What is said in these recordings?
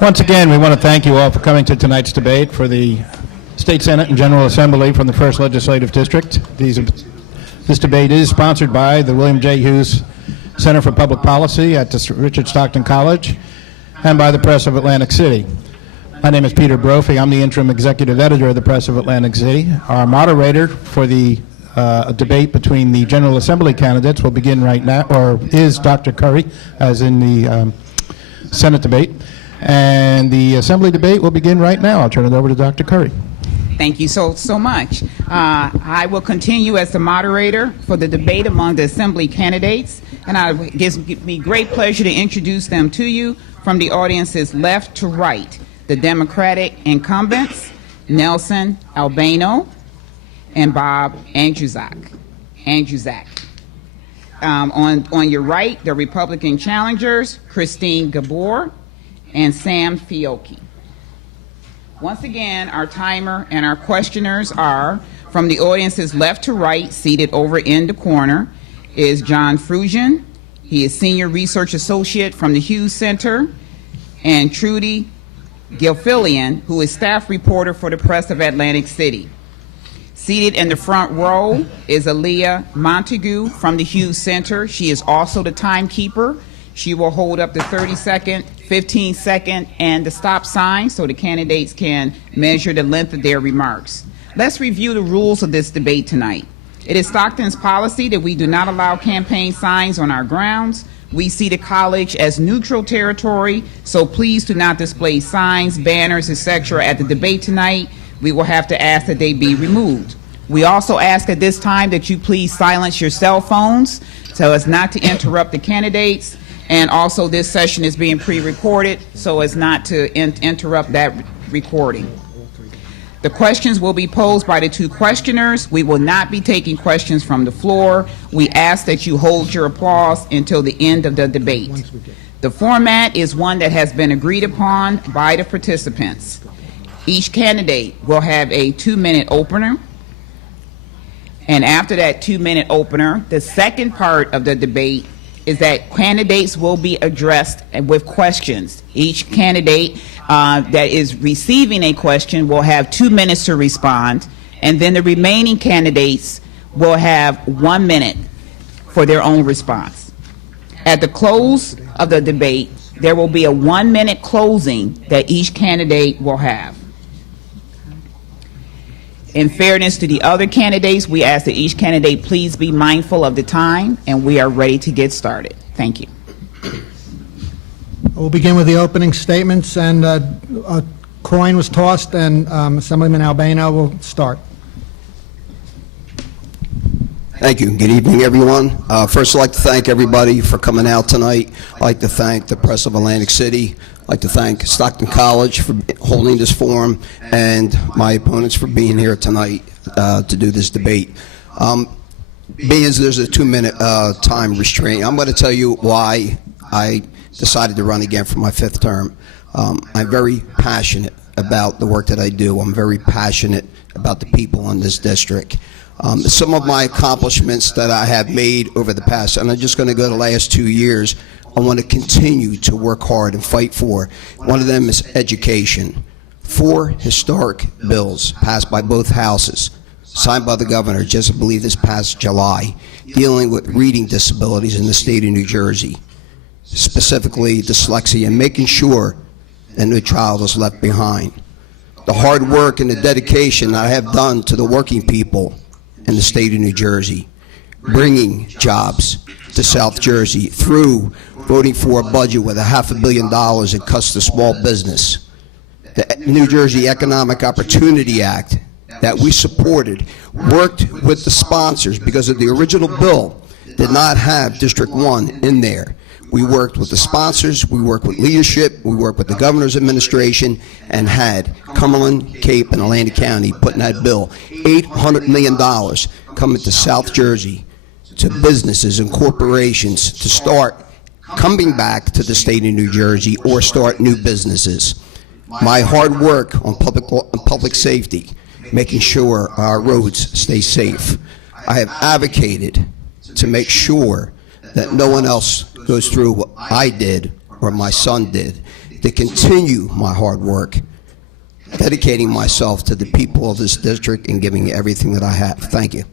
Once again, we want to thank you all for coming to tonight's debate for the State Senate and General Assembly from the 1st Legislative District. This debate is sponsored by the William J. Hughes Center for Public Policy at the Richard Stockton College and by the Press of Atlantic City. My name is Peter Brophy. I'm the interim executive editor of the Press of Atlantic City. Our moderator for the debate between the General Assembly candidates will begin right now, or is Dr. Curry, as in the Senate debate. And the Assembly debate will begin right now. I'll turn it over to Dr. Curry. Thank you so much. I will continue as the moderator for the debate among the Assembly candidates, and it gives me great pleasure to introduce them to you from the audience's left to right. The Democratic incumbents, Nelson Albano and Bob Andruzak. On your right, the Republican challengers, Christine Gabor and Sam Fiocchi. Once again, our timer and our questioners are, from the audience's left to right, seated over in the corner, is John Frugian. He is Senior Research Associate from the Hughes Center, and Trudy Gilfillian, who is staff reporter for the Press of Atlantic City. Seated in the front row is Aaliyah Montague from the Hughes Center. She is also the timekeeper. She will hold up the 30-second, 15-second, and the stop sign so the candidates can measure the length of their remarks. Let's review the rules of this debate tonight. It is Stockton's policy that we do not allow campaign signs on our grounds. We see the college as neutral territory, so please do not display signs, banners, etc. at the debate tonight. We will have to ask that they be removed. We also ask at this time that you please silence your cell phones so as not to interrupt the candidates. And also, this session is being pre-recorded so as not to interrupt that recording. The questions will be posed by the two questioners. We will not be taking questions from the floor. We ask that you hold your applause until the end of the debate. The format is one that has been agreed upon by the participants. Each candidate will have a 2-minute opener. And after that 2-minute opener, the second part of the debate is that candidates will be addressed with questions. Each candidate that is receiving a question will have 2 minutes to respond, and then the remaining candidates will have 1 minute for their own response. At the close of the debate, there will be a 1-minute closing that each candidate will have. In fairness to the other candidates, we ask that each candidate please be mindful of the time, and we are ready to get started. Thank you. We'll begin with the opening statements, and a coin was tossed, and Assemblyman Albano will start. Thank you. Good evening, everyone. First, I'd like to thank everybody for coming out tonight. I'd like to thank the Press of Atlantic City. I'd like to thank Stockton College for holding this forum, and my opponents for being here tonight to do this debate. Being as there's a 2-minute time restraint, I'm going to tell you why I decided to run again for my 5th term. I'm very passionate about the work that I do. I'm very passionate about the people in this district. Some of my accomplishments that I have made over the past, and I'm just going to go the last 2 years, I want to continue to work hard and fight for. One of them is education. 4 historic bills passed by both houses, signed by the governor, just I believe this past July, dealing with reading disabilities in the state of New Jersey, specifically dyslexia, and making sure that no child is left behind. The hard work and the dedication that I have done to the working people in the state of New Jersey, bringing jobs to South Jersey through voting for a budget with $500 million in cuts to small business. The New Jersey Economic Opportunity Act that we supported worked with the sponsors because of the original bill did not have District 1 in there. We worked with the sponsors, we worked with leadership, we worked with the governor's administration, and had Cumberland, Cape, and Atlantic County putting that bill. $800 million coming to South Jersey, to businesses and corporations to start coming back to the state of New Jersey or start new businesses. My hard work on public safety, making sure our roads stay safe. I have advocated to make sure that no one else goes through what I did or my son did. to continue my hard work, dedicating myself to the people of this district and giving everything that I have. Thank you.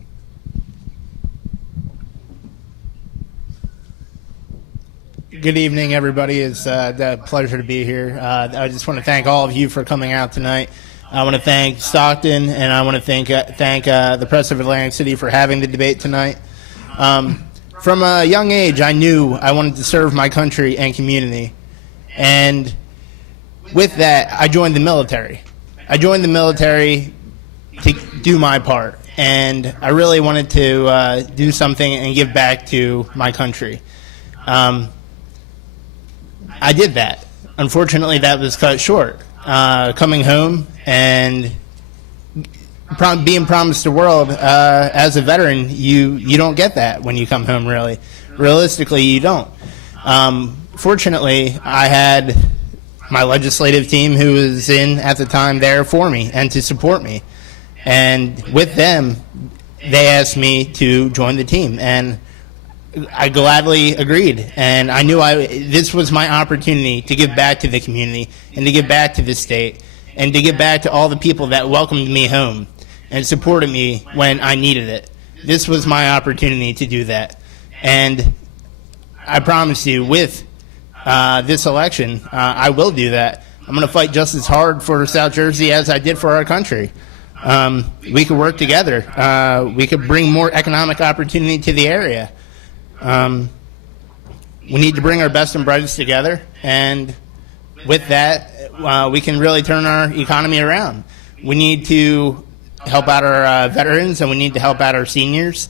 Good evening, everybody. It's a pleasure to be here. I just want to thank all of you for coming out tonight. I want to thank Stockton, and I want to thank the Press of Atlantic City for having the debate tonight. From a young age, I knew I wanted to serve my country and community. And with that, I joined the military. I joined the military to do my part. And I really wanted to do something and give back to my country. I did that. Unfortunately, that was cut short. Coming home and being promised the world as a veteran, you don't get that when you come home, really. Realistically, you don't. Fortunately, I had my legislative team who was in at the time there for me and to support me. And with them, they asked me to join the team. And I gladly agreed, and I knew this was my opportunity to give back to the community and to give back to the state and to give back to all the people that welcomed me home and supported me when I needed it. This was my opportunity to do that. And I promise you, with this election, I will do that. I'm going to fight just as hard for South Jersey as I did for our country. We could work together. We could bring more economic opportunity to the area. We need to bring our best and brightest together, and with that, we can really turn our economy around. We need to help out our veterans, and we need to help out our seniors.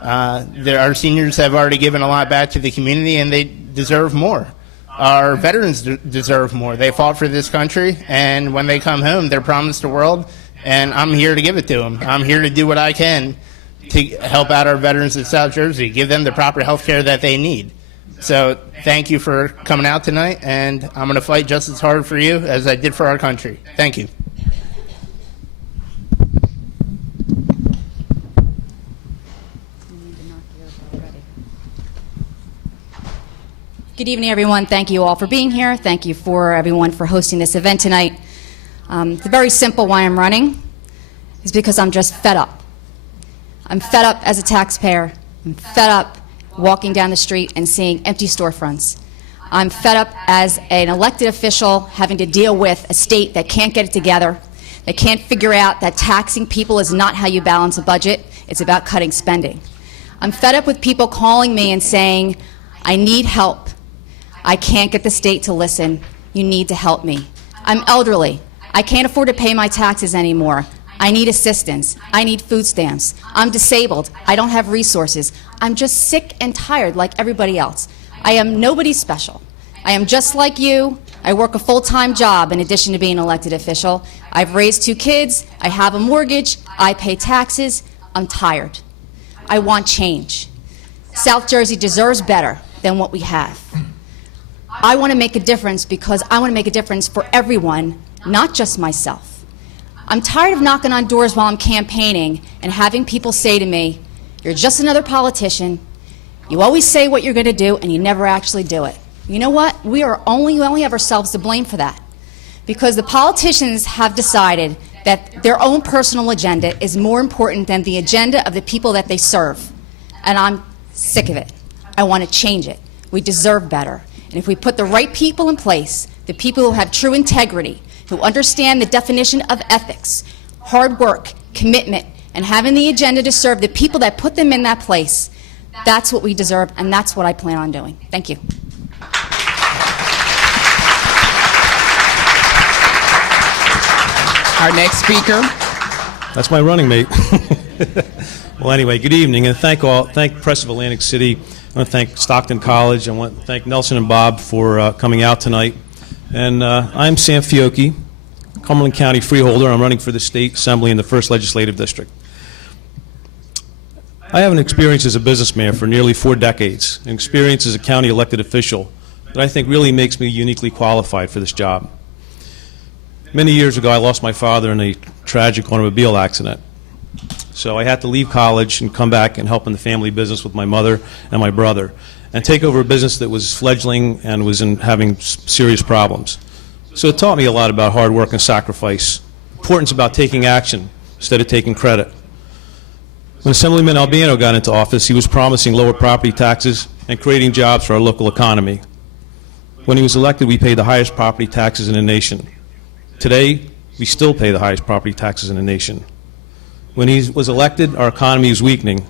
Our seniors have already given a lot back to the community, and they deserve more. Our veterans deserve more. They fought for this country, and when they come home, they're promised the world, and I'm here to give it to them. I'm here to do what I can to help out our veterans in South Jersey, give them the proper health care that they need. So thank you for coming out tonight, and I'm going to fight just as hard for you as I did for our country. Thank you. Good evening, everyone. Thank you all for being here. Thank you for everyone for hosting this event tonight. It's very simple why I'm running is because I'm just fed up. I'm fed up as a taxpayer. I'm fed up walking down the street and seeing empty storefronts. I'm fed up as an elected official having to deal with a state that can't get it together, that can't figure out that taxing people is not how you balance a budget. It's about cutting spending. I'm fed up with people calling me and saying, I need help. I can't get the state to listen. You need to help me. I'm elderly. I can't afford to pay my taxes anymore. I need assistance. I need food stamps. I'm disabled. I don't have resources. I'm just sick and tired like everybody else. I am nobody special. I am just like you. I work a full-time job in addition to being an elected official. I've raised 2 kids. I have a mortgage. I pay taxes. I'm tired. I want change. South Jersey deserves better than what we have. I want to make a difference because I want to make a difference for everyone, not just myself. I'm tired of knocking on doors while I'm campaigning and having people say to me, you're just another politician, you always say what you're going to do and you never actually do it. You know what? We only have ourselves to blame for that. Because the politicians have decided that their own personal agenda is more important than the agenda of the people that they serve. And I'm sick of it. I want to change it. We deserve better. And if we put the right people in place, the people who have true integrity, who understand the definition of ethics, hard work, commitment, and having the agenda to serve the people that put them in that place, that's what we deserve, and that's what I plan on doing. Thank you. Our next speaker. That's my running mate. Well, anyway, good evening, and thank Press of Atlantic City. I want to thank Stockton College. I want to thank Nelson and Bob for coming out tonight. And I'm Sam Fiocchi, Cumberland County freeholder. I'm running for the State Assembly in the 1st Legislative District. I have an experience as a businessman for nearly 4 decades, an experience as a county elected official that I think really makes me uniquely qualified for this job. Many years ago, I lost my father in a tragic automobile accident. So I had to leave college and come back and help in the family business with my mother and my brother and take over a business that was fledgling and was having serious problems. So it taught me a lot about hard work and sacrifice, importance about taking action instead of taking credit. When Assemblyman Albano got into office, he was promising lower property taxes and creating jobs for our local economy. When he was elected, we paid the highest property taxes in the nation. Today, we still pay the highest property taxes in the nation. When he was elected, our economy was weakening.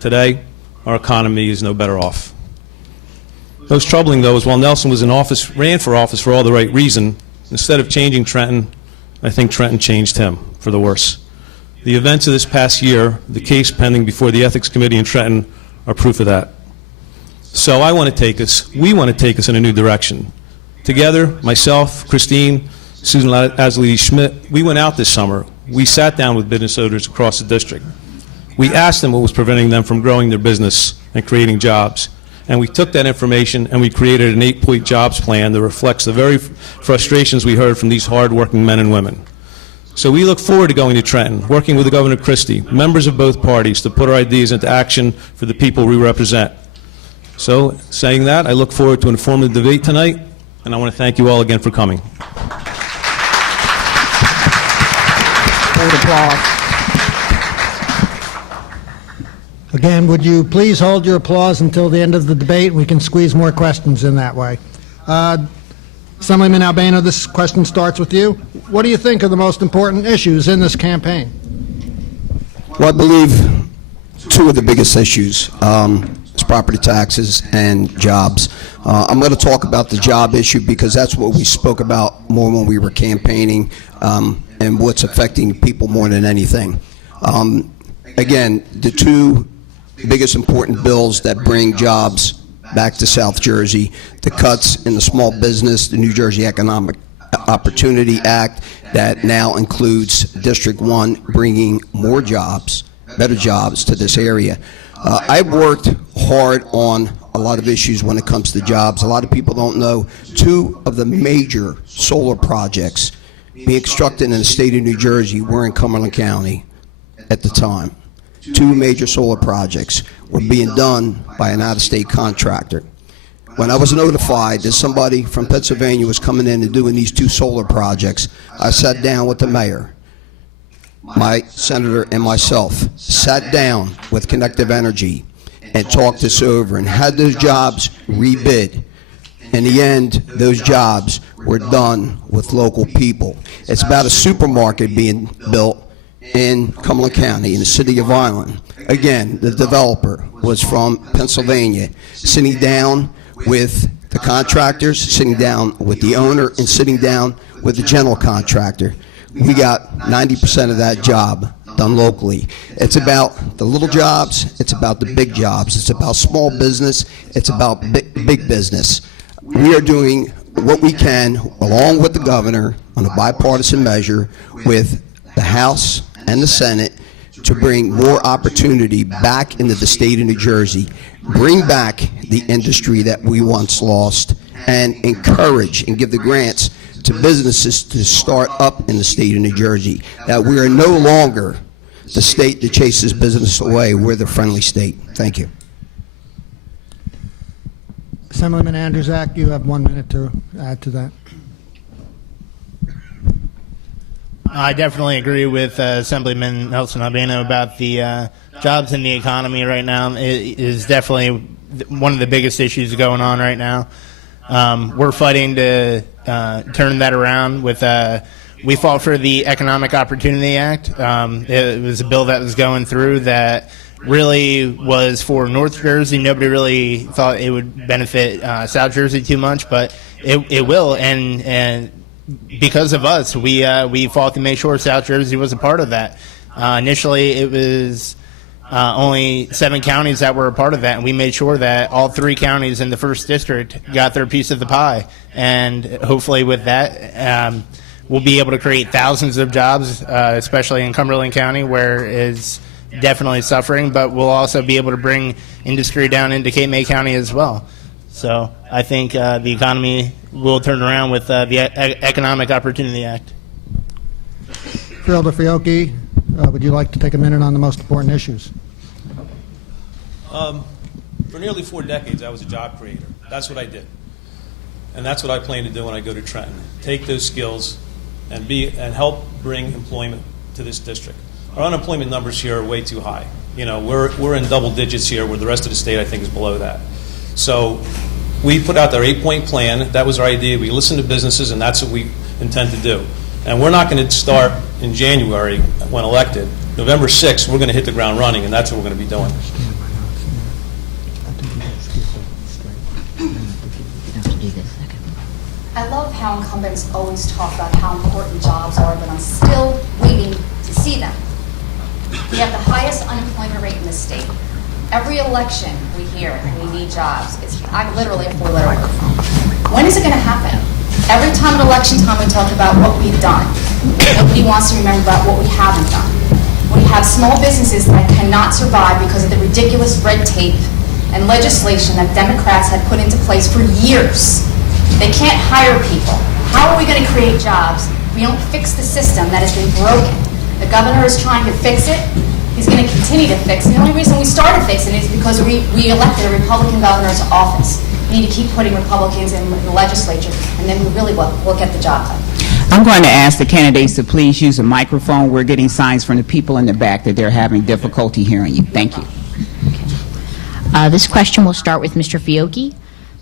Today, our economy is no better off. Most troubling, though, is while Nelson was in office, ran for office for all the right reason, instead of changing Trenton, I think Trenton changed him for the worse. The events of this past year, the case pending before the Ethics Committee in Trenton, are proof of that. So we want to take us in a new direction. Together, myself, Christine, Susan Asley Schmidt, we went out this summer. We sat down with business owners across the district. We asked them what was preventing them from growing their business and creating jobs. And we took that information and we created an 8-point jobs plan that reflects the very frustrations we heard from these hard-working men and women. So we look forward to going to Trenton, working with the Governor Christie, members of both parties, to put our ideas into action for the people we represent. So, saying that, I look forward to an informative debate tonight, and I want to thank you all again for coming. Round of applause. Again, would you please hold your applause until the end of the debate? We can squeeze more questions in that way. Assemblyman Albano, this question starts with you. What do you think are the most important issues in this campaign? Well, I believe two of the biggest issues is property taxes and jobs. I'm going to talk about the job issue because that's what we spoke about more when we were campaigning, and what's affecting people more than anything. Again, the two biggest important bills that bring jobs back to South Jersey, the cuts in the small business, the New Jersey Economic Opportunity Act that now includes District 1, bringing more jobs, better jobs to this area. I've worked hard on a lot of issues when it comes to jobs. A lot of people don't know two of the major solar projects being constructed in the state of New Jersey were in Cumberland County at the time. Two major solar projects were being done by an out-of-state contractor. When I was notified that somebody from Pennsylvania was coming in and doing these two solar projects, I sat down with the mayor, my senator, and myself, sat down with Connective Energy and talked this over and had those jobs rebid. In the end, those jobs were done with local people. It's about a supermarket being built in Cumberland County, in the city of Island. Again, the developer was from Pennsylvania, sitting down with the contractors, sitting down with the owner, and sitting down with the general contractor. We got 90% of that job done locally. It's about the little jobs, it's about the big jobs, it's about small business, it's about big business. We are doing what we can, along with the governor, on a bipartisan measure, with the House and the Senate, to bring more opportunity back into the state of New Jersey, bring back the industry that we once lost, and encourage and give the grants to businesses to start up in the state of New Jersey. That we are no longer the state that chases business away. We're the friendly state. Thank you. Assemblyman Andrzak, you have 1 minute to add to that. I definitely agree with Assemblyman Nelson Albano about the jobs in the economy right now. It is definitely one of the biggest issues going on right now. We're fighting to turn that around. We fought for the Economic Opportunity Act. It was a bill that was going through that really was for North Jersey. Nobody really thought it would benefit South Jersey too much, but it will. And because of us, we fought to make sure South Jersey was a part of that. Initially, it was only 7 counties that were a part of that, and we made sure that all 3 counties in the 1st district got their piece of the pie. And hopefully with that, we'll be able to create thousands of jobs, especially in Cumberland County, where it's definitely suffering, but we'll also be able to bring industry down into Cape May County as well. So I think the economy will turn around with the Economic Opportunity Act. Fielder Fiocchi, would you like to take a minute on the most important issues? For nearly 4 decades, I was a job creator. That's what I did. And that's what I plan to do when I go to Trenton. Take those skills and help bring employment to this district. Our unemployment numbers here are way too high. We're in double digits here, where the rest of the state, I think, is below that. So we put out our 8-point plan. That was our idea. We listened to businesses, and that's what we intend to do. And we're not going to start in January when elected. November 6th, we're going to hit the ground running, and that's what we're going to be doing. I love how incumbents always talk about how important jobs are, but I'm still waiting to see them. We have the highest unemployment rate in the state. Every election we hear we need jobs. It's literally a 4-letter word. When is it going to happen? Every time at election time we talk about what we've done. Nobody wants to remember about what we haven't done. We have small businesses that cannot survive because of the ridiculous red tape and legislation that Democrats had put into place for years. They can't hire people. How are we going to create jobs if we don't fix the system that has been broken? The governor is trying to fix it. He's going to continue to fix it. The only reason we started fixing it is because we elected a Republican governor to office. We need to keep putting Republicans in the legislature, and then we really will get the job done. I'm going to ask the candidates to please use a microphone. We're getting signs from the people in the back that they're having difficulty hearing you. Thank you. This question will start with Mr. Fiocchi.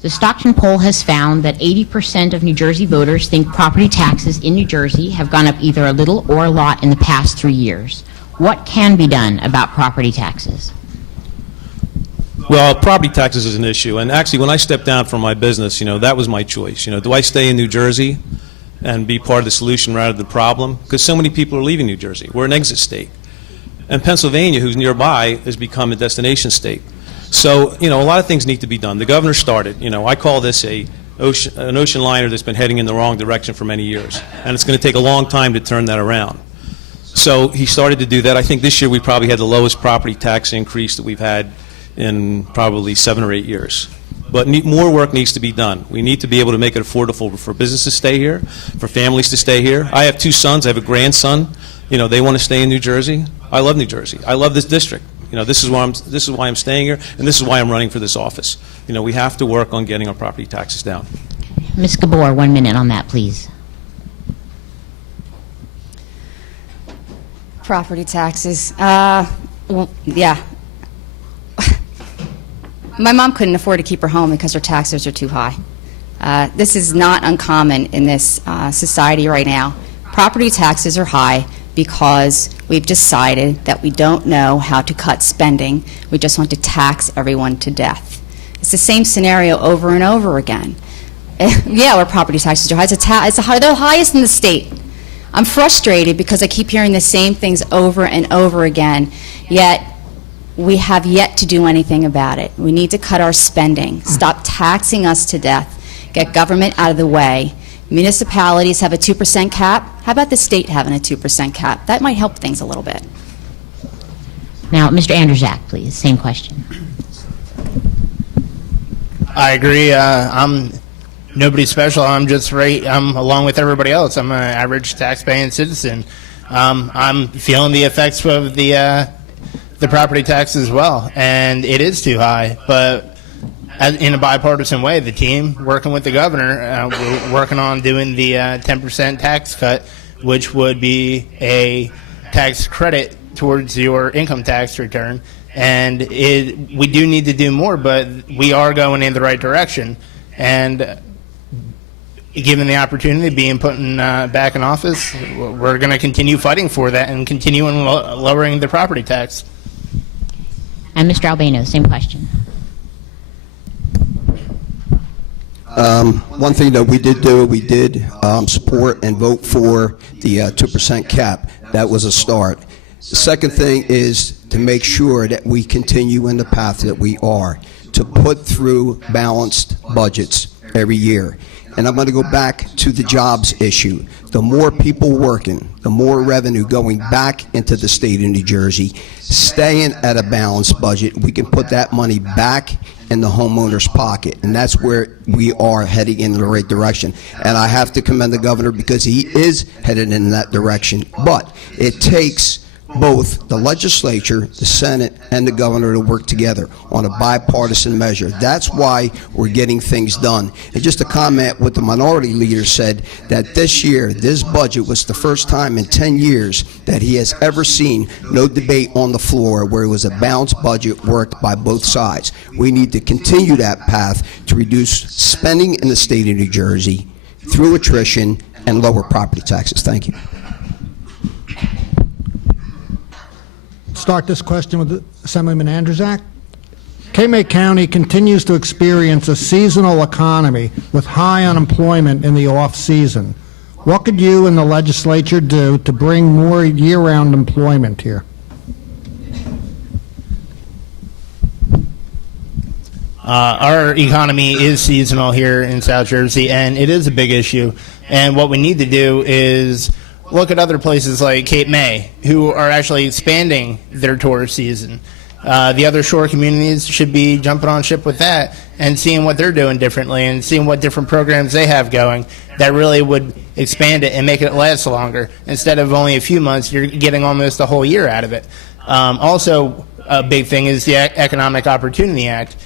The Stockton poll has found that 80% of New Jersey voters think property taxes in New Jersey have gone up either a little or a lot in the past 3 years. What can be done about property taxes? Well, property taxes is an issue. And actually, when I stepped down from my business, that was my choice. Do I stay in New Jersey and be part of the solution rather than the problem? Because so many people are leaving New Jersey. We're an exit state. And Pennsylvania, who's nearby, has become a destination state. So, a lot of things need to be done. The governor started. I call this an ocean liner that's been heading in the wrong direction for many years. And it's going to take a long time to turn that around. So he started to do that. I think this year we probably had the lowest property tax increase that we've had in probably 7 or 8 years. But more work needs to be done. We need to be able to make it affordable for businesses to stay here, for families to stay here. I have 2 sons. I have a grandson. They want to stay in New Jersey. I love New Jersey. I love this district. This is why I'm staying here, and this is why I'm running for this office. We have to work on getting our property taxes down. Ms. Gabor, 1 minute on that, please. Property taxes. Well, yeah. My mom couldn't afford to keep her home because her taxes are too high. This is not uncommon in this society right now. Property taxes are high because we've decided that we don't know how to cut spending. We just want to tax everyone to death. It's the same scenario over and over again. Yeah, our property taxes are high. They're the highest in the state. I'm frustrated because I keep hearing the same things over and over again, yet we have yet to do anything about it. We need to cut our spending, stop taxing us to death, get government out of the way. Municipalities have a 2% cap. How about the state having a 2% cap? That might help things a little bit. Now, Mr. Anderzak, please, same question. I agree. I'm nobody special. I'm just right. I'm along with everybody else. I'm an average tax-paying citizen. I'm feeling the effects of the property tax as well, and it is too high. But in a bipartisan way, the team working with the governor, we're working on doing the 10% tax cut, which would be a tax credit towards your income tax return. And we do need to do more, but we are going in the right direction. And given the opportunity, being put back in office, we're going to continue fighting for that and continuing lowering the property tax. And Mr. Albano, same question. One thing that we did do, we did support and vote for the 2% cap. That was a start. The second thing is to make sure that we continue in the path that we are, to put through balanced budgets every year. And I'm going to go back to the jobs issue. The more people working, the more revenue going back into the state of New Jersey, staying at a balanced budget, we can put that money back in the homeowner's pocket. And that's where we are heading in the right direction. And I have to commend the governor because he is headed in that direction. But it takes both the legislature, the Senate, and the governor to work together on a bipartisan measure. That's why we're getting things done. And just a comment what the minority leader said, that this year, this budget was the first time in 10 years that he has ever seen no debate on the floor where it was a balanced budget worked by both sides. We need to continue that path to reduce spending in the state of New Jersey through attrition and lower property taxes. Thank you. Start this question with Assemblyman Andrzejak. Cape County continues to experience a seasonal economy with high unemployment in the off-season. What could you and the legislature do to bring more year-round employment here? Our economy is seasonal here in South Jersey, and it is a big issue. And what we need to do is look at other places like Cape May, who are actually expanding their tourist season. The other shore communities should be jumping on ship with that and seeing what they're doing differently and seeing what different programs they have going that really would expand it and make it last longer. Instead of only a few months, you're getting almost a whole year out of it. Also, a big thing is the Economic Opportunity Act.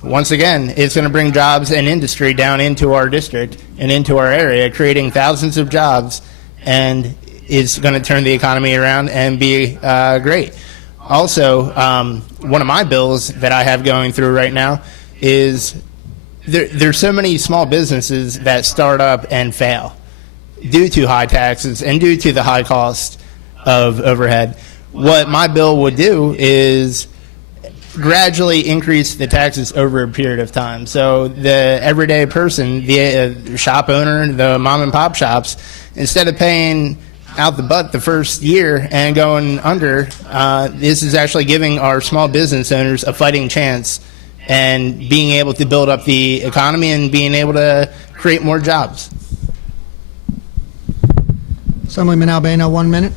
Once again, it's going to bring jobs and industry down into our district and into our area, creating thousands of jobs, and it's going to turn the economy around and be great. Also, one of my bills that I have going through right now is there's so many small businesses that start up and fail due to high taxes and due to the high cost of overhead. What my bill would do is gradually increase the taxes over a period of time. So the everyday person, the shop owner, the mom and pop shops, instead of paying out the butt the first year and going under, this is actually giving our small business owners a fighting chance and being able to build up the economy and being able to create more jobs. Assemblyman Albano, 1 minute.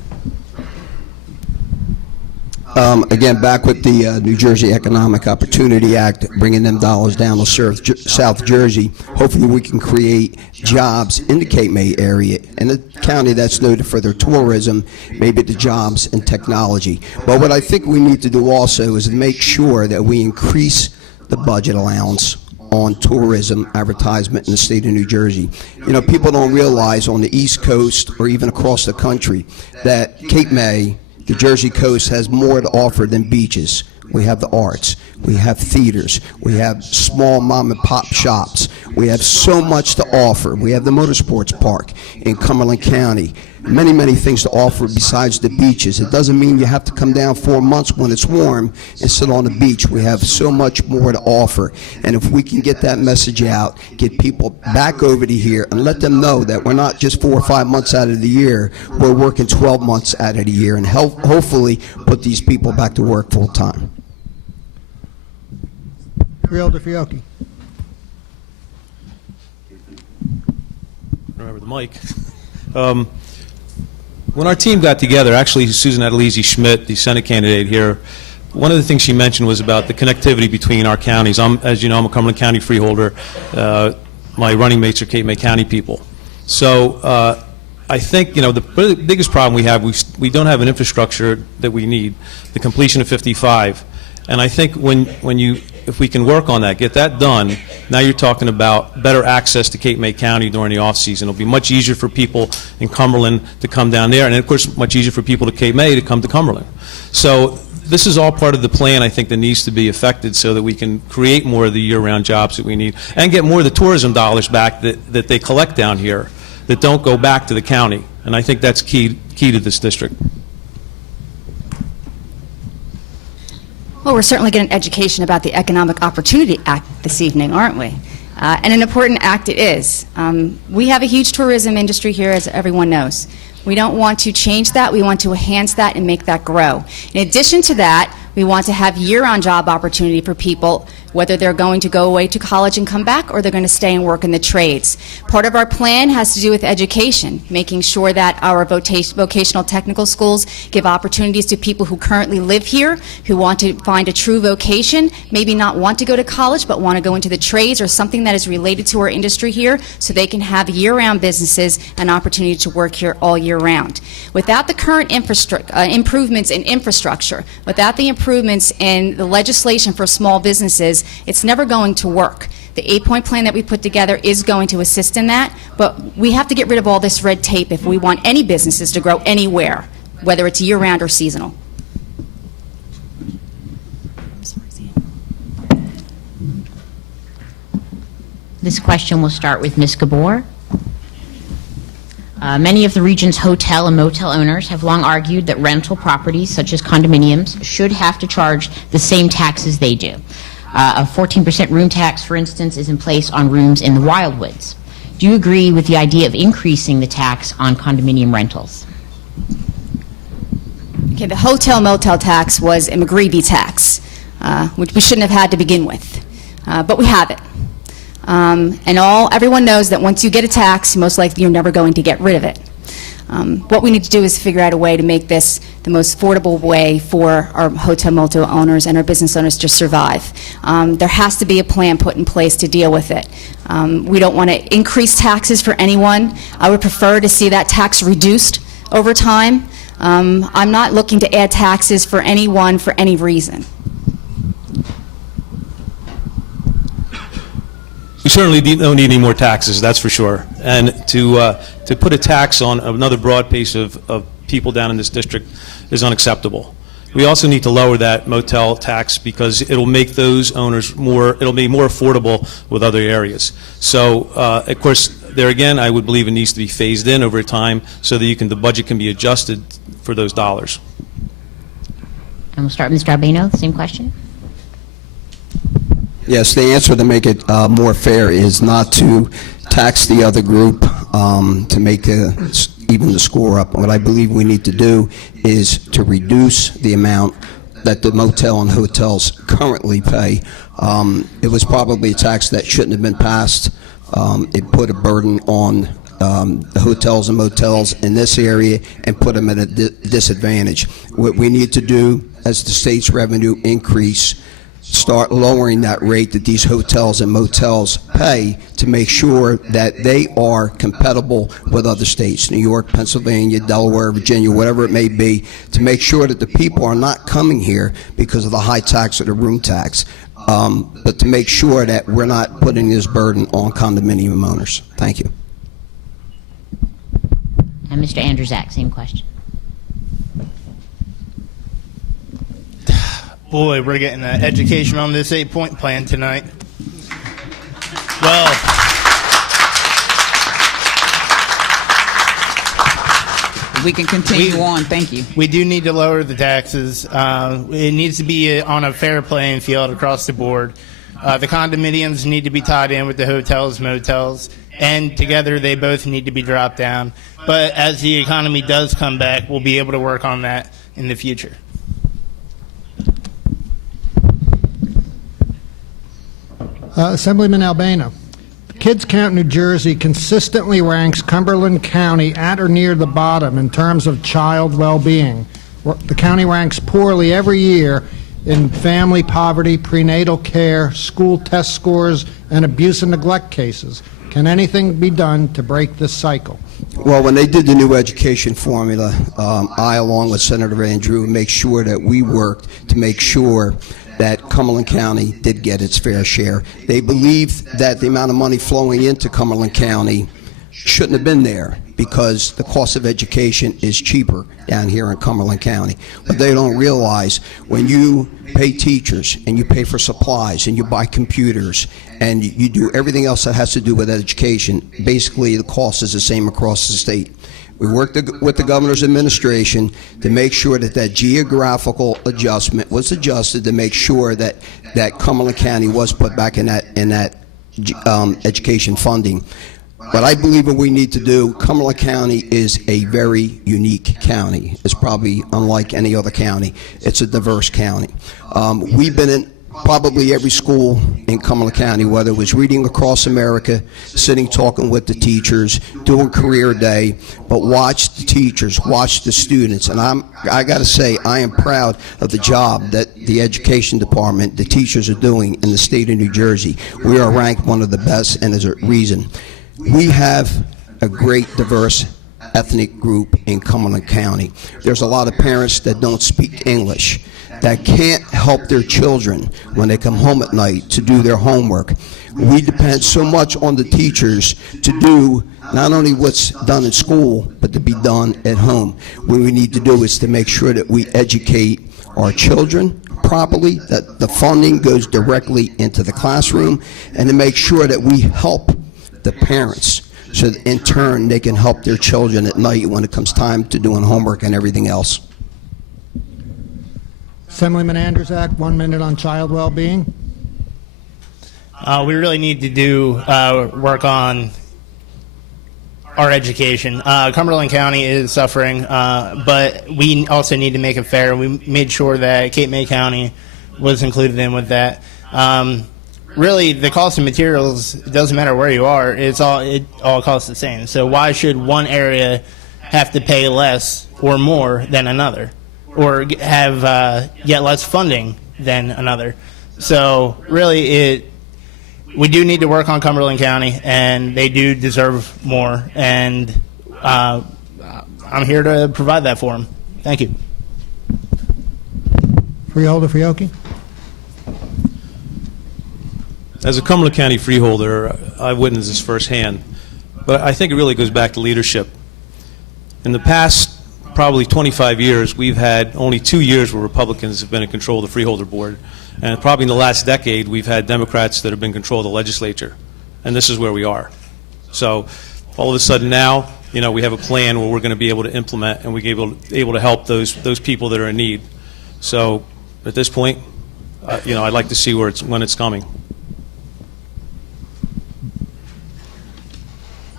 Again, back with the New Jersey Economic Opportunity Act, bringing them dollars down to serve South Jersey. Hopefully we can create jobs in the Cape May area, and the county that's noted for their tourism, maybe the jobs and technology. But what I think we need to do also is make sure that we increase the budget allowance on tourism advertisement in the state of New Jersey. You know, people don't realize on the East Coast or even across the country that Cape May, the Jersey coast, has more to offer than beaches. We have the arts, we have theaters, we have small mom and pop shops, we have so much to offer. We have the motorsports park in Cumberland County. Many, many things to offer besides the beaches. It doesn't mean you have to come down 4 months when it's warm and sit on the beach. We have so much more to offer. And if we can get that message out, get people back over to here and let them know that we're not just 4 or 5 months out of the year, we're working 12 months out of the year, and hopefully put these people back to work full time. Realtor Fiocchi. Remember the mic. When our team got together, actually Susan Adelisi Schmidt, the Senate candidate here, one of the things she mentioned was about the connectivity between our counties. As you know, I'm a Cumberland County freeholder. My running mates are Cape May County people. So I think, you know, the biggest problem we have, we don't have an infrastructure that we need, the completion of 55. And I think if we can work on that, get that done, now you're talking about better access to Cape May County during the off-season. It'll be much easier for people in Cumberland to come down there, and of course much easier for people to Cape May to come to Cumberland. So this is all part of the plan, I think, that needs to be affected so that we can create more of the year-round jobs that we need and get more of the tourism dollars back that they collect down here that don't go back to the county. And I think that's key to this district. Well, we're certainly getting education about the Economic Opportunity Act this evening, aren't we? And an important act it is. We have a huge tourism industry here, as everyone knows. We don't want to change that. We want to enhance that and make that grow. In addition to that, we want to have year-round job opportunity for people whether they're going to go away to college and come back or they're going to stay and work in the trades. Part of our plan has to do with education, making sure that our vocational technical schools give opportunities to people who currently live here, who want to find a true vocation, maybe not want to go to college but want to go into the trades or something that is related to our industry here, so they can have year-round businesses and opportunity to work here all year round. Without the current improvements in infrastructure, without the improvements in the legislation for small businesses, it's never going to work. The 8-point plan that we put together is going to assist in that, but we have to get rid of all this red tape if we want any businesses to grow anywhere, whether it's year-round or seasonal. This question will start with Ms. Gabor. Many of the region's hotel and motel owners have long argued that rental properties, such as condominiums, should have to charge the same taxes they do. A 14% room tax, for instance, is in place on rooms in the Wildwoods. Do you agree with the idea of increasing the tax on condominium rentals? Okay, the hotel-motel tax was a McGreevy tax, which we shouldn't have had to begin with, but we have it. And everyone knows that once you get a tax, most likely you're never going to get rid of it. What we need to do is figure out a way to make this the most affordable way for our hotel-motel owners and our business owners to survive. There has to be a plan put in place to deal with it. We don't want to increase taxes for anyone. I would prefer to see that tax reduced over time. I'm not looking to add taxes for anyone for any reason. We certainly don't need any more taxes, that's for sure. And to put a tax on another broad base of people down in this district is unacceptable. We also need to lower that motel tax because it'll make those owners it'll be more affordable with other areas. So, of course, there again, I would believe it needs to be phased in over time so that the budget can be adjusted for those dollars. And we'll start with Mr. Albano, the same question. Yes, the answer to make it more fair is not to tax the other group to make even the score up. What I believe we need to do is to reduce the amount that the motel and hotels currently pay. It was probably a tax that shouldn't have been passed. It put a burden on the hotels and motels in this area and put them at a disadvantage. What we need to do as the state's revenue increase, start lowering that rate that these hotels and motels pay to make sure that they are compatible with other states, New York, Pennsylvania, Delaware, Virginia, whatever it may be, to make sure that the people are not coming here because of the high tax or the room tax, but to make sure that we're not putting this burden on condominium owners. Thank you. And Mr. Andrzak, same question. Boy, we're getting an education on this 8-point plan tonight. Well, We can continue on. Thank you. we do need to lower the taxes. It needs to be on a fair playing field across the board. The condominiums need to be tied in with the hotels, motels, and together they both need to be dropped down. But as the economy does come back, we'll be able to work on that in the future. Assemblyman Albano. Kids Count New Jersey consistently ranks Cumberland County at or near the bottom in terms of child well-being. The county ranks poorly every year in family poverty, prenatal care, school test scores, and abuse and neglect cases. Can anything be done to break this cycle? Well, when they did the new education formula, I, along with Senator Andrew, make sure that we worked to make sure that Cumberland County did get its fair share. They believed that the amount of money flowing into Cumberland County shouldn't have been there because the cost of education is cheaper down here in Cumberland County. But they don't realize when you pay teachers and you pay for supplies and you buy computers and you do everything else that has to do with education, basically the cost is the same across the state. We worked with the governor's administration to make sure that that geographical adjustment was adjusted to make sure that Cumberland County was put back in that education funding. But I believe what we need to do, Cumberland County is a very unique county. It's probably unlike any other county. It's a diverse county. We've been probably every school in Cumberland County, whether it was Reading Across America, sitting talking with the teachers, doing career day, but watch the teachers, watch the students. And I got to say, I am proud of the job that the education department, the teachers are doing in the state of New Jersey. We are ranked one of the best, and there's a reason. We have a great diverse ethnic group in Cumberland County. There's a lot of parents that don't speak English, that can't help their children when they come home at night to do their homework. We depend so much on the teachers to do not only what's done in school, but to be done at home. What we need to do is to make sure that we educate our children properly, that the funding goes directly into the classroom, and to make sure that we help the parents so that in turn they can help their children at night when it comes time to doing homework and everything else. Assemblyman Andrzak, 1 minute on child well-being. We really need to do work on our education. Cumberland County is suffering, but we also need to make it fair. We made sure that Cape May County was included in with that. Really, the cost of materials, it doesn't matter where you are, it all costs the same. So why should one area have to pay less or more than another, or have yet less funding than another? So really, we do need to work on Cumberland County, and they do deserve more, and I'm here to provide that for them. Thank you. Freeholder Fiocchi. As a Cumberland County freeholder, I've witnessed this firsthand, but I think it really goes back to leadership. In the past probably 25 years, we've had only 2 years where Republicans have been in control of the Freeholder Board, and probably in the last decade, we've had Democrats that have been in control of the legislature, and this is where we are. So all of a sudden now, we have a plan where we're going to be able to implement, and we're able to help those people that are in need. So at this point, I'd like to see when it's coming.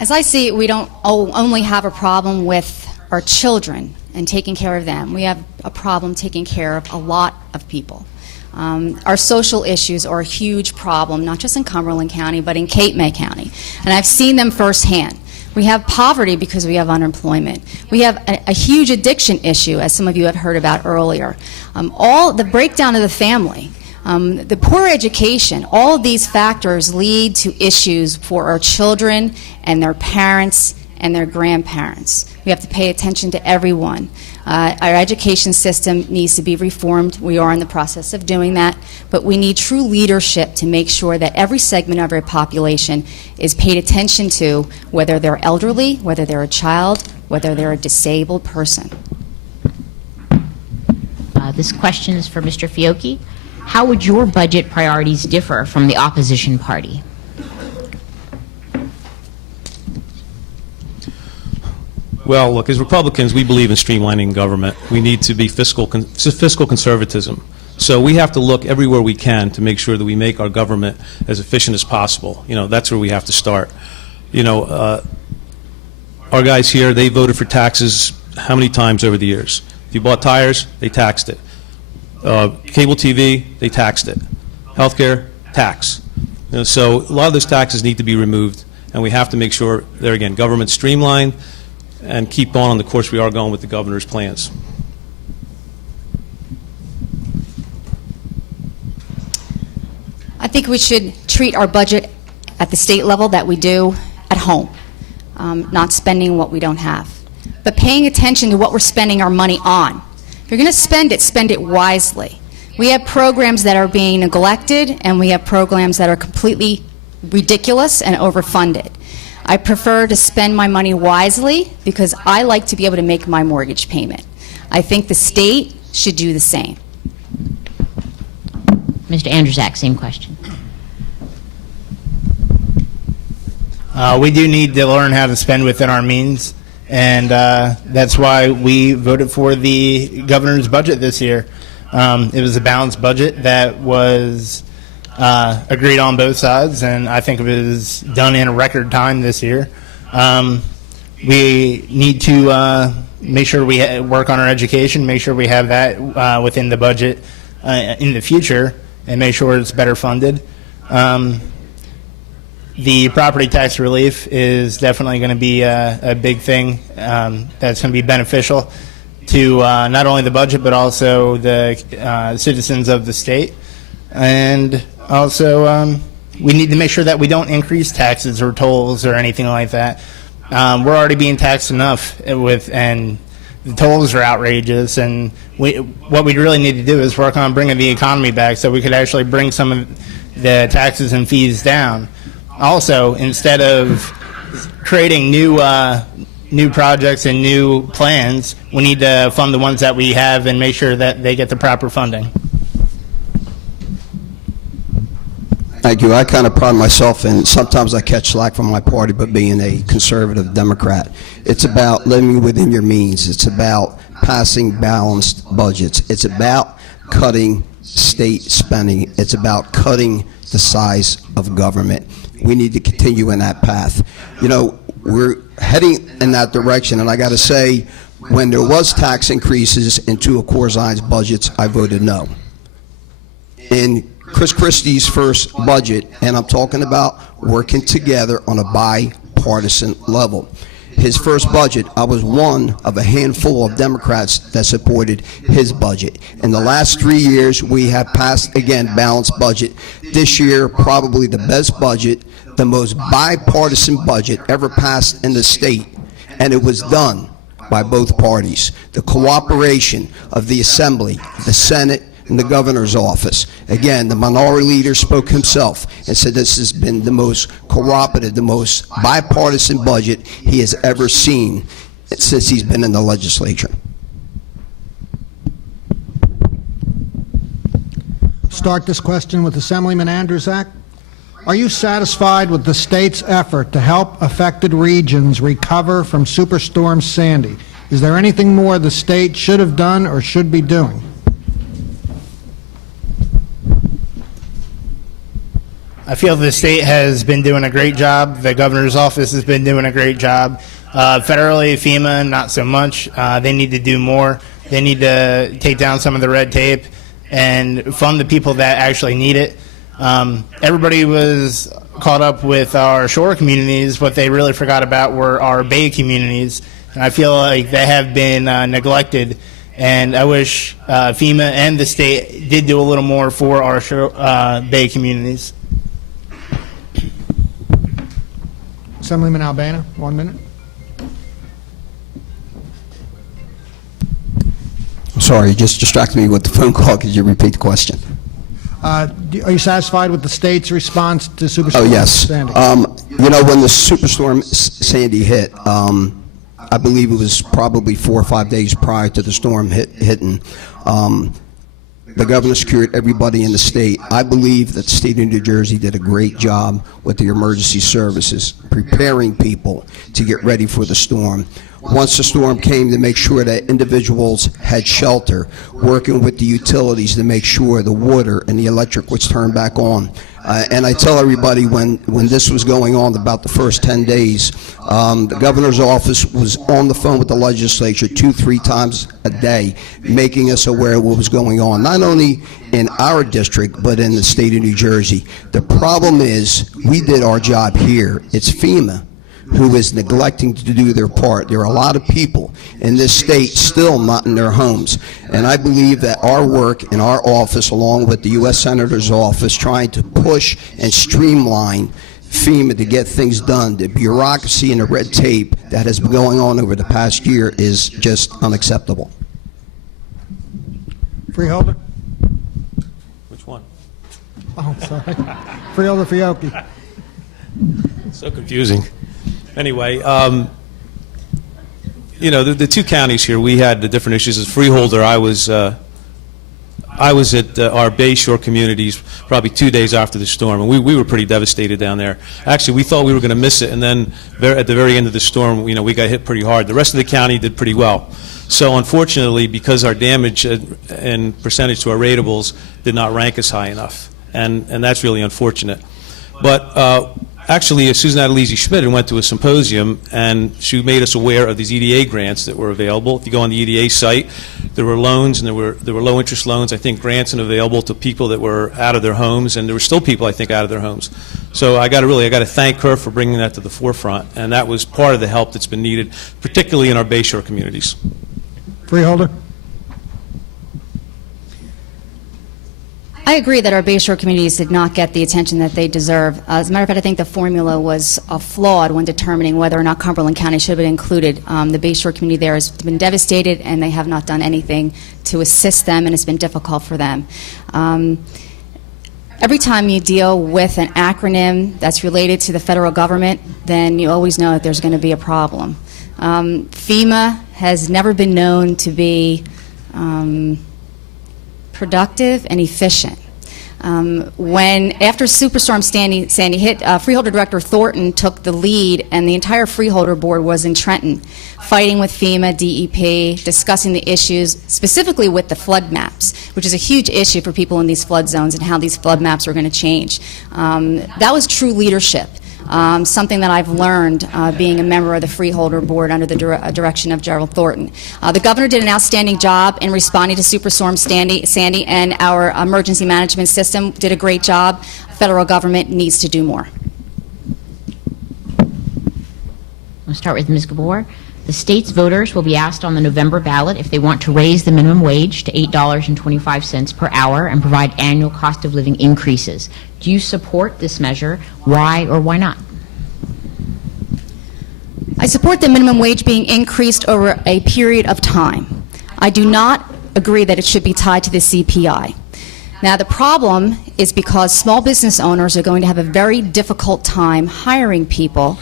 As I see it, we don't only have a problem with our children and taking care of them. We have a problem taking care of a lot of people. Our social issues are a huge problem, not just in Cumberland County, but in Cape May County. And I've seen them firsthand. We have poverty because we have unemployment. We have a huge addiction issue, as some of you have heard about earlier. All the breakdown of the family. The poor education, all of these factors lead to issues for our children and their parents and their grandparents. We have to pay attention to everyone. Our education system needs to be reformed. We are in the process of doing that, but we need true leadership to make sure that every segment of our population is paid attention to, whether they're elderly, whether they're a child, whether they're a disabled person. This question is for Mr. Fiocchi. How would your budget priorities differ from the opposition party? Well, look, as Republicans, we believe in streamlining government. We need to be fiscal conservatism. So we have to look everywhere we can to make sure that we make our government as efficient as possible. That's where we have to start. Our guys here, they voted for taxes how many times over the years? If you bought tires, they taxed it. Cable TV, they taxed it. Healthcare, tax. So a lot of those taxes need to be removed, and we have to make sure, there again, government streamlined and keep on the course we are going with the governor's plans. I think we should treat our budget at the state level that we do at home, not spending what we don't have, but paying attention to what we're spending our money on. If you're going to spend it wisely. We have programs that are being neglected, and we have programs that are completely ridiculous and overfunded. I prefer to spend my money wisely because I like to be able to make my mortgage payment. I think the state should do the same. Mr. Andrzak, same question. We do need to learn how to spend within our means, and that's why we voted for the governor's budget this year. It was a balanced budget that was agreed on both sides, and I think it was done in a record time this year. We need to make sure we work on our education, make sure we have that within the budget in the future, and make sure it's better funded. The property tax relief is definitely going to be a big thing that's going to be beneficial to not only the budget but also the citizens of the state. And also, we need to make sure that we don't increase taxes or tolls or anything like that. We're already being taxed enough and the tolls are outrageous. And what we really need to do is work on bringing the economy back so we could actually bring some of the taxes and fees down. Also, instead of creating new projects and new plans, we need to fund the ones that we have and make sure that they get the proper funding. Thank you. I kind of pride myself in, sometimes I catch slack from my party, but being a conservative Democrat. It's about living within your means. It's about passing balanced budgets. It's about cutting state spending. It's about cutting the size of government. We need to continue in that path. You know, we're heading in that direction, and I got to say, when there was tax increases in two of Corzine's budgets, I voted no. In Chris Christie's first budget, and I'm talking about working together on a bipartisan level. His first budget, I was one of a handful of Democrats that supported his budget. In the last 3 years, we have passed, again, balanced budget. This year, probably the best budget, the most bipartisan budget ever passed in the state, and it was done by both parties. The cooperation of the Assembly, the Senate, and the governor's office. Again, the minority leader spoke himself and said this has been the most cooperative, the most bipartisan budget he has ever seen since he's been in the legislature. Start this question with Assemblyman Andrzak. Are you satisfied with the state's effort to help affected regions recover from Superstorm Sandy? Is there anything more the state should have done or should be doing? I feel the state has been doing a great job. The governor's office has been doing a great job. Federally, FEMA, not so much. They need to do more. They need to take down some of the red tape and fund the people that actually need it. Everybody was caught up with our shore communities. What they really forgot about were our bay communities. And I feel like they have been neglected. And I wish FEMA and the state did do a little more for our shore, bay communities. Assemblyman Albana, 1 minute. I'm sorry, you just distracted me with the phone call. Could you repeat the question? Are you satisfied with the state's response to Superstorm Oh, yes. Sandy? You know, when the Superstorm Sandy hit, I believe it was probably 4 or 5 days prior to the storm hitting, the governor secured everybody in the state. I believe that the state of New Jersey did a great job with the emergency services, preparing people to get ready for the storm. Once the storm came, to make sure that individuals had shelter, working with the utilities to make sure the water and the electric was turned back on. And I tell everybody when this was going on, about the first 10 days, the governor's office was on the phone with the legislature 2-3 times a day, making us aware of what was going on, not only in our district, but in the state of New Jersey. The problem is, we did our job here. It's FEMA who is neglecting to do their part. There are a lot of people in this state still not in their homes. And I believe that our work in our office, along with the U.S. Senator's office, trying to push and streamline FEMA to get things done, the bureaucracy and the red tape that has been going on over the past year is just unacceptable. Freeholder? Which one? Oh, sorry. Freeholder Fiocchi. So confusing. Anyway, you know, the two counties here, we had the different issues. As freeholder, I was at our Bay Shore communities probably 2 days after the storm, and we were pretty devastated down there. Actually, we thought we were going to miss it, and then at the very end of the storm, you know, we got hit pretty hard. The rest of the county did pretty well. So unfortunately, because our damage and percentage to our ratables did not rank us high enough, and that's really unfortunate. But Actually, Susan Adelisi Schmidt went to a symposium, and she made us aware of these EDA grants that were available. If you go on the EDA site, there were loans, and there were low-interest loans, I think, grants and available to people that were out of their homes, and there were still people, I think, out of their homes. So I got to thank her for bringing that to the forefront, and that was part of the help that's been needed, particularly in our Bayshore communities. Freeholder? I agree that our Bayshore communities did not get the attention that they deserve. As a matter of fact, I think the formula was flawed when determining whether or not Cumberland County should have been included. The Bayshore community there has been devastated, and they have not done anything to assist them, and it's been difficult for them. Every time you deal with an acronym that's related to the federal government, then you always know that there's going to be a problem. FEMA has never been known to be productive and efficient. After Superstorm Sandy hit, Freeholder Director Thornton took the lead, and the entire Freeholder Board was in Trenton, fighting with FEMA, DEP, discussing the issues, specifically with the flood maps, which is a huge issue for people in these flood zones and how these flood maps are going to change. That was true leadership. Something that I've learned being a member of the Freeholder Board under the direction of Gerald Thornton. The governor did an outstanding job in responding to Superstorm Sandy, and our emergency management system did a great job. Federal government needs to do more. We'll start with Ms. Gabor. The state's voters will be asked on the November ballot if they want to raise the minimum wage to $8.25 per hour and provide annual cost of living increases. Do you support this measure? Why or why not? I support the minimum wage being increased over a period of time. I do not agree that it should be tied to the CPI. Now, the problem is because small business owners are going to have a very difficult time hiring people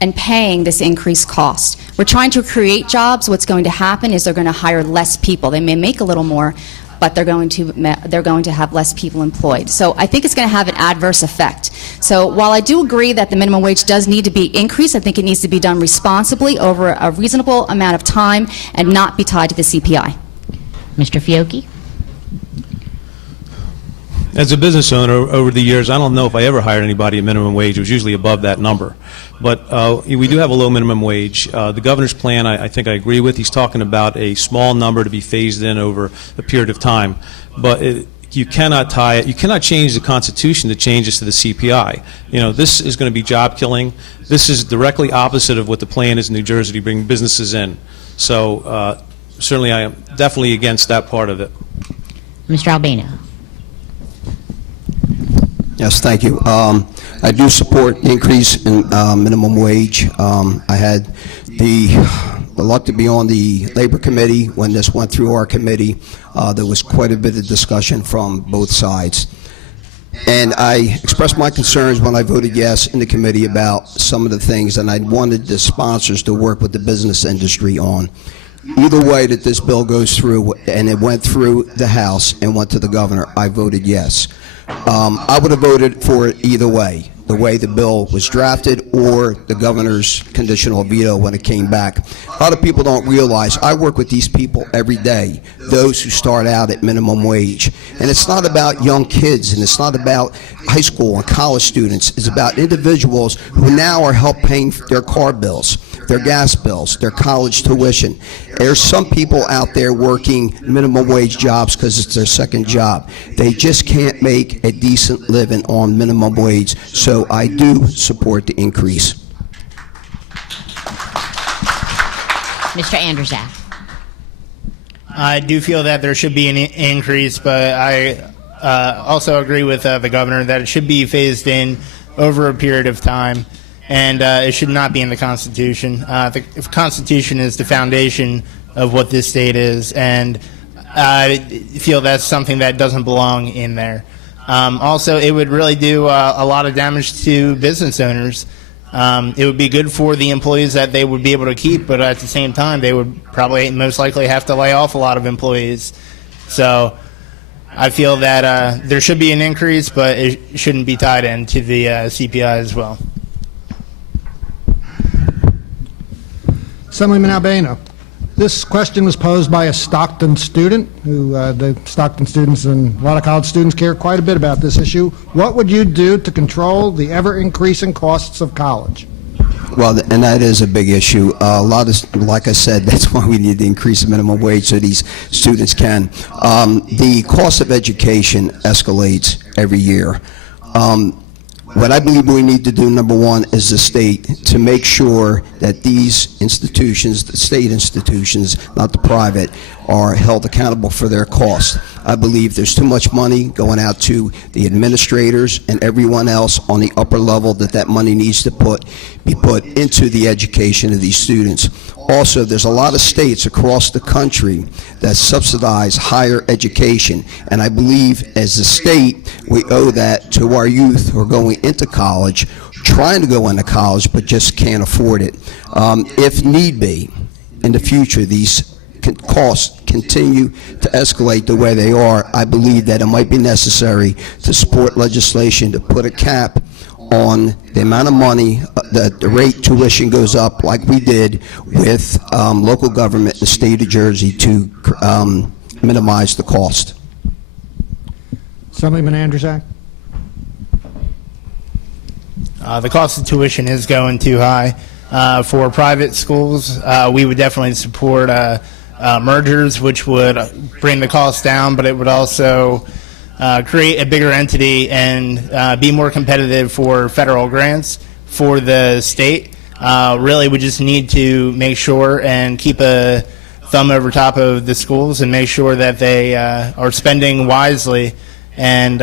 and paying this increased cost. We're trying to create jobs. What's going to happen is they're going to hire less people. They may make a little more, but they're going to have less people employed. So I think it's going to have an adverse effect. So while I do agree that the minimum wage does need to be increased, I think it needs to be done responsibly over a reasonable amount of time and not be tied to the CPI. Mr. Fiocchi? As a business owner over the years, I don't know if I ever hired anybody at minimum wage. It was usually above that number. But we do have a low minimum wage. The governor's plan, I think I agree with. He's talking about a small number to be phased in over a period of time. But you cannot tie it. You cannot change the Constitution to change this to the CPI. You know, this is going to be job killing. This is directly opposite of what the plan is in New Jersey to bring businesses in. So certainly I am definitely against that part of it. Mr. Albano? Yes, thank you. I do support the increase in minimum wage. I had the luck to be on the Labor Committee when this went through our committee. There was quite a bit of discussion from both sides. And I expressed my concerns when I voted yes in the committee about some of the things, and I wanted the sponsors to work with the business industry on. Either way that this bill goes through, and it went through the House and went to the governor, I voted yes. I would have voted for it either way, the way the bill was drafted or the governor's conditional veto when it came back. A lot of people don't realize I work with these people every day, those who start out at minimum wage. And it's not about young kids, and it's not about high school and college students. It's about individuals who now are help paying their car bills, their gas bills, their college tuition. There's some people out there working minimum wage jobs because it's their second job. They just can't make a decent living on minimum wage, so I do support the increase. Mr. Andersack? I do feel that there should be an increase, but I also agree with the governor that it should be phased in over a period of time, and it should not be in the Constitution. The Constitution is the foundation of what this state is, and I feel that's something that doesn't belong in there. Also, it would really do a lot of damage to business owners. It would be good for the employees that they would be able to keep, but at the same time, they would probably most likely have to lay off a lot of employees. So I feel that there should be an increase, but it shouldn't be tied into the CPI as well. Assemblyman Albano, This question was posed by a Stockton student, who the Stockton students and a lot of college students care quite a bit about this issue. What would you do to control the ever-increasing costs of college? Well, and that is a big issue. A lot of, like I said, that's why we need to increase the minimum wage so these students can. The cost of education escalates every year. What I believe we need to do, number one, is the state to make sure that these institutions, the state institutions, not the private, are held accountable for their costs. I believe there's too much money going out to the administrators and everyone else on the upper level that money needs to be put into the education of these students. Also, there's a lot of states across the country that subsidize higher education, and I believe as a state we owe that to our youth who are going into college, trying to go into college but just can't afford it. If need be, in the future, these costs continue to escalate the way they are, I believe that it might be necessary to support legislation to put a cap on the amount of money that the rate tuition goes up, like we did with local government in the state of Jersey, to minimize the cost. Assemblyman Andrzejak? The cost of tuition is going too high. For private schools, we would definitely support mergers, which would bring the cost down, but it would also create a bigger entity and be more competitive for federal grants for the state. Really, we just need to make sure and keep a thumb over top of the schools and make sure that they are spending wisely. And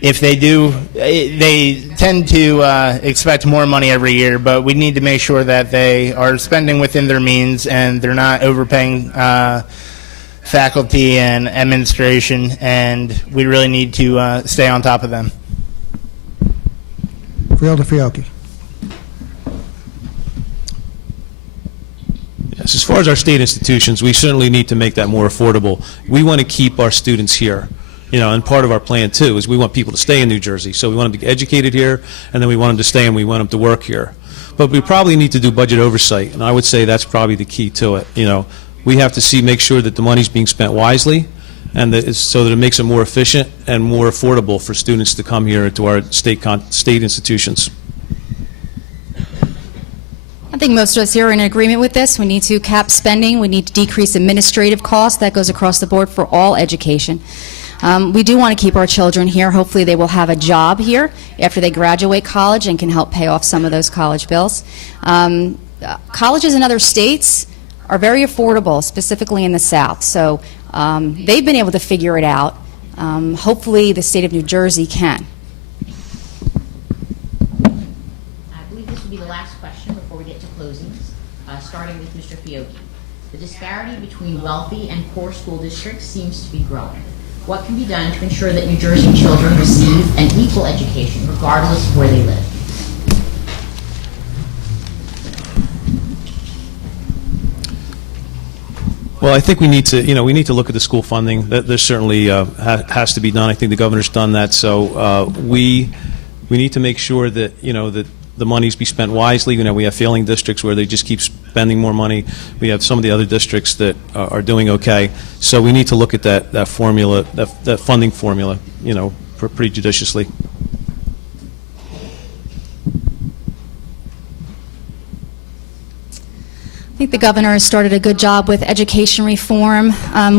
if they do, they tend to expect more money every year, but we need to make sure that they are spending within their means and they're not overpaying faculty and administration, and we really need to stay on top of them. Fielder Fiocchi. Yes, as far as our state institutions, we certainly need to make that more affordable. We want to keep our students here. You know, and part of our plan, too, is we want people to stay in New Jersey. So we want them to get educated here, and then we want them to stay and we want them to work here. But we probably need to do budget oversight, and I would say that's probably the key to it. You know, we have to make sure that the money's being spent wisely, and so that it makes it more efficient and more affordable for students to come here to our state institutions. I think most of us here are in agreement with this. We need to cap spending. We need to decrease administrative costs. That goes across the board for all education. We do want to keep our children here. Hopefully they will have a job here after they graduate college and can help pay off some of those college bills. Colleges in other states are very affordable, specifically in the South. So they've been able to figure it out. Hopefully the state of New Jersey can. I believe this will be the last question before we get to closings, starting with Mr. Fiocchi. The disparity between wealthy and poor school districts seems to be growing. What can be done to ensure that New Jersey children receive an equal education, regardless of where they live? Well, I think we need to look at the school funding. There certainly has to be done. I think the governor's done that. So we need to make sure that that the monies be spent wisely. You know, we have failing districts where they just keep spending more money. We have some of the other districts that are doing okay. So we need to look at that formula, that funding formula, pretty judiciously. I think the governor has started a good job with education reform.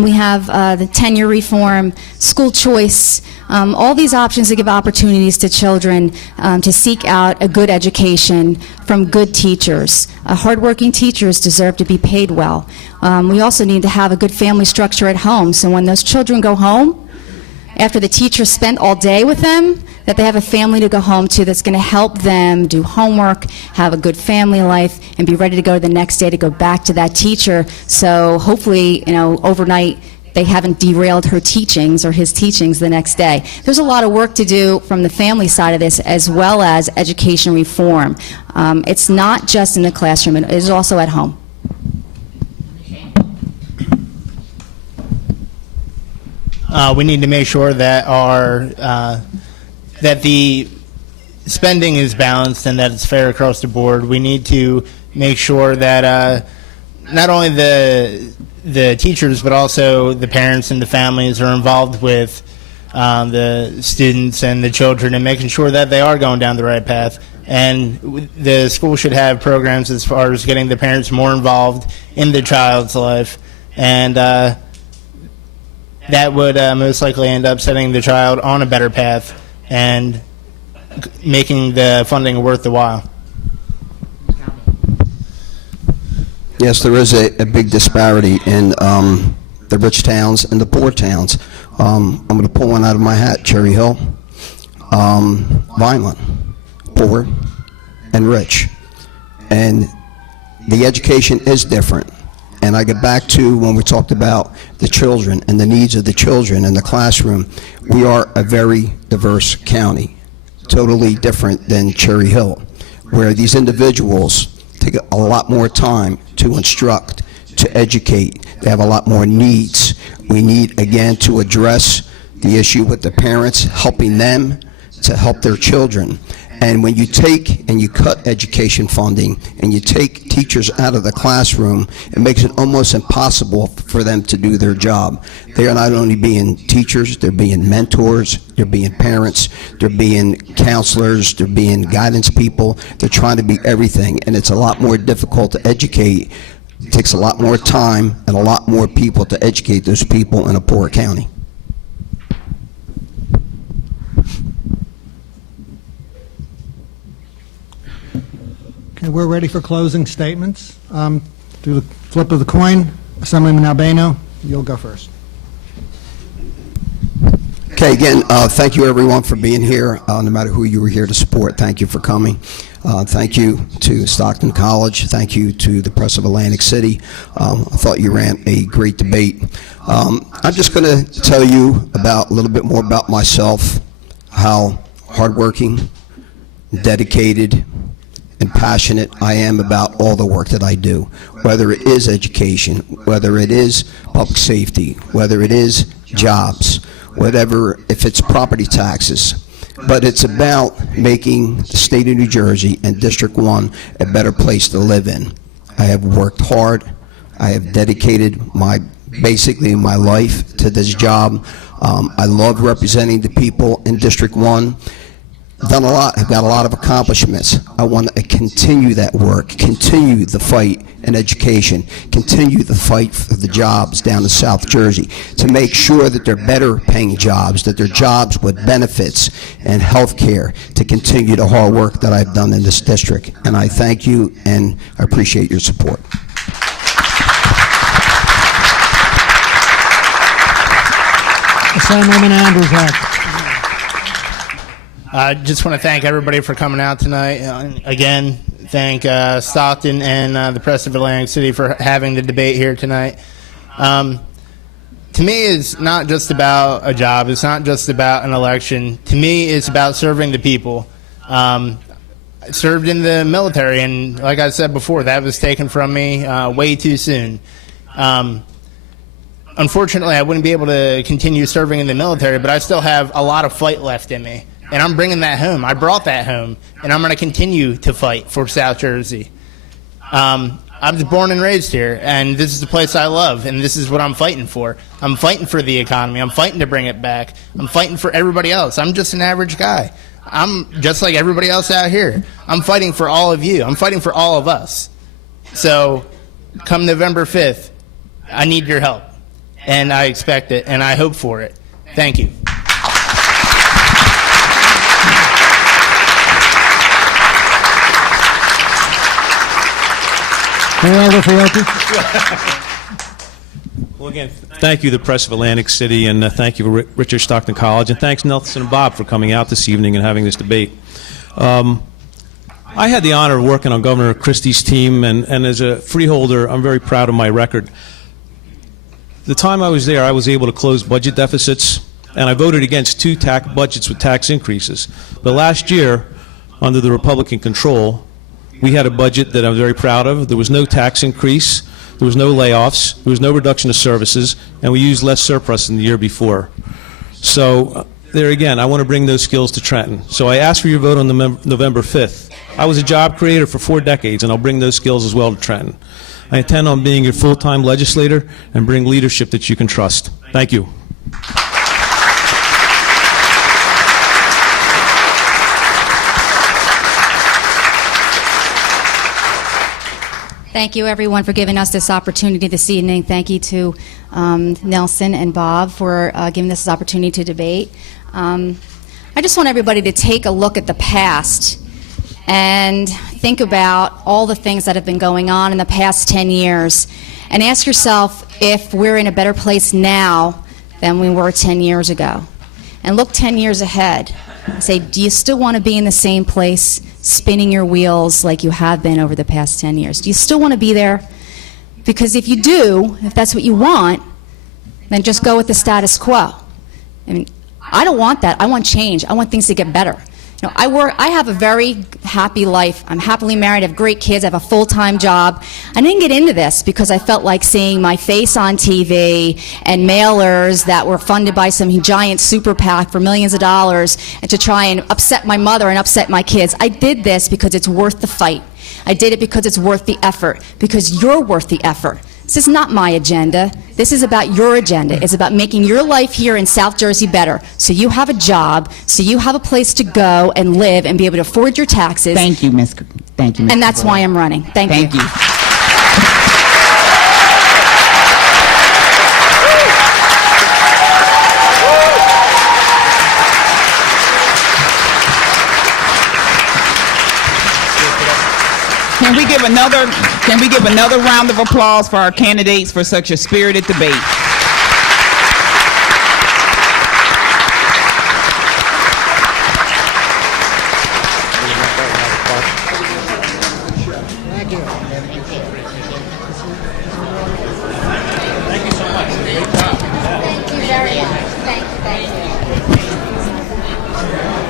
We have the tenure reform, school choice, all these options that give opportunities to children to seek out a good education from good teachers. Hardworking teachers deserve to be paid well. We also need to have a good family structure at home, so when those children go home, after the teacher spent all day with them, that they have a family to go home to that's going to help them do homework, have a good family life, and be ready to go the next day to go back to that teacher. So hopefully, overnight, they haven't derailed her teachings or his teachings the next day. There's a lot of work to do from the family side of this, as well as education reform. It's not just in the classroom, it is also at home. We need to make sure that that the spending is balanced and that it's fair across the board. We need to make sure that not only the teachers, but also the parents and the families are involved with the students and the children and making sure that they are going down the right path. And the school should have programs as far as getting the parents more involved in the child's life. And that would most likely end up setting the child on a better path and making the funding worth the while. Yes, there is a big disparity in the rich towns and the poor towns. I'm going to pull one out of my hat. Cherry Hill, Vineland, poor and rich. And the education is different. And I get back to when we talked about the children and the needs of the children in the classroom. We are a very diverse county, totally different than Cherry Hill, where these individuals take a lot more time to instruct, to educate. They have a lot more needs. We need, again, to address the issue with the parents, helping them to help their children. And when you take and you cut education funding and you take teachers out of the classroom, it makes it almost impossible for them to do their job. They are not only being teachers, they're being mentors, they're being parents, they're being counselors, they're being guidance people. They're trying to be everything, and it's a lot more difficult to educate. It takes a lot more time and a lot more people to educate those people in a poor county. Okay, we're ready for closing statements. Through the flip of the coin, Assemblyman Albano, you'll go first. Okay, again, thank you everyone for being here, no matter who you were here to support. Thank you for coming. Thank you to Stockton College. Thank you to the Press of Atlantic City. I thought you ran a great debate. I'm just going to tell you a little bit more about myself, how hardworking, dedicated, and passionate I am about all the work that I do, whether it is education, whether it is public safety, whether it is jobs, whatever, if it's property taxes. But it's about making the state of New Jersey and District 1 a better place to live in. I have worked hard. I have dedicated basically my life to this job. I love representing the people in District 1. I've done a lot. I've got a lot of accomplishments. I want to continue that work, continue the fight in education, continue the fight for the jobs down in South Jersey to make sure that they're better paying jobs, that they're jobs with benefits and health care, to continue the hard work that I've done in this district. And I thank you, and I appreciate your support. Assemblyman Andrzejczyk. I just want to thank everybody for coming out tonight. Again, thank Stockton and the Press of Atlantic City for having the debate here tonight. To me, it's not just about a job. It's not just about an election. To me, it's about serving the people. I served in the military, and like I said before, that was taken from me way too soon. Unfortunately, I wouldn't be able to continue serving in the military, but I still have a lot of fight left in me. And I'm bringing that home. I brought that home, and I'm going to continue to fight for South Jersey. I was born and raised here, and this is the place I love, and this is what I'm fighting for. I'm fighting for the economy. I'm fighting to bring it back. I'm fighting for everybody else. I'm just an average guy. I'm just like everybody else out here. I'm fighting for all of you. I'm fighting for all of us. So come November 5th, I need your help, and I expect it, and I hope for it. Thank you. Well, again, thank you, the Press of Atlantic City, and thank you, Richard Stockton College, and thanks Nelson and Bob for coming out this evening and having this debate. I had the honor of working on Governor Christie's team, and as a freeholder, I'm very proud of my record. The time I was there, I was able to close budget deficits, and I voted against 2 budgets with tax increases. But last year, under the Republican control, we had a budget that I'm very proud of. There was no tax increase, there was no layoffs, there was no reduction of services, and we used less surplus than the year before. So there again, I want to bring those skills to Trenton. So I ask for your vote on November 5th. I was a job creator for 4 decades, and I'll bring those skills as well to Trenton. I intend on being a full-time legislator and bring leadership that you can trust. Thank you. Thank you, everyone, for giving us this opportunity this evening. Thank you to Nelson and Bob for giving us this opportunity to debate. I just want everybody to take a look at the past and think about all the things that have been going on in the past 10 years and ask yourself if we're in a better place now than we were 10 years ago. And look 10 years ahead. Say, do you still want to be in the same place, spinning your wheels like you have been over the past 10 years? Do you still want to be there? Because if you do, if that's what you want, then just go with the status quo. I mean, I don't want that. I want change. I want things to get better. You know, I have a very happy life. I'm happily married. I have great kids. I have a full-time job. I didn't get into this because I felt like seeing my face on TV and mailers that were funded by some giant super PAC for millions of dollars and to try and upset my mother and upset my kids. I did this because it's worth the fight. I did it because it's worth the effort, because you're worth the effort. This is not my agenda. This is about your agenda. It's about making your life here in South Jersey better. So you have a job, so you have a place to go and live and be able to afford your taxes. Thank you, Ms. Thank you, Ms. And that's why I'm running. Thank you. Thank you. Can we give another round of applause for our candidates for such a spirited debate? Thank you very much. Thank you.